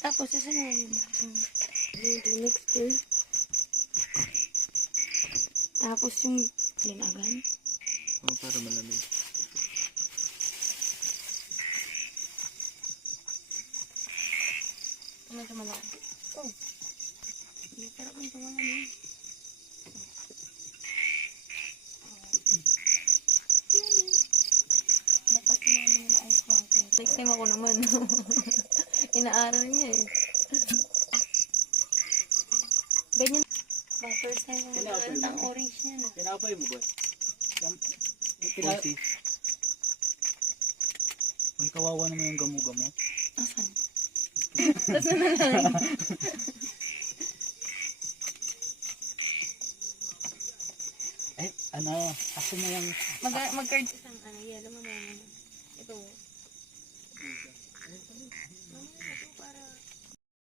Tapos, isa na yun. Next year. Tapos yung linagan. Oh, para malamig. Ano sa malaki? Oh. Sarap nito malamig. Dapat sinabi ng ice water. Next time ako naman. Inaaral niya eh. Ganyan. First time ko magkaroon ang orange niya na. Pinapay mo ba? Pusi. Uy, kawawa naman yung gamo-gamo. Asan? Tapos na lang. Ano, ako na yung... Mag-card isang yellow mo na. Ito.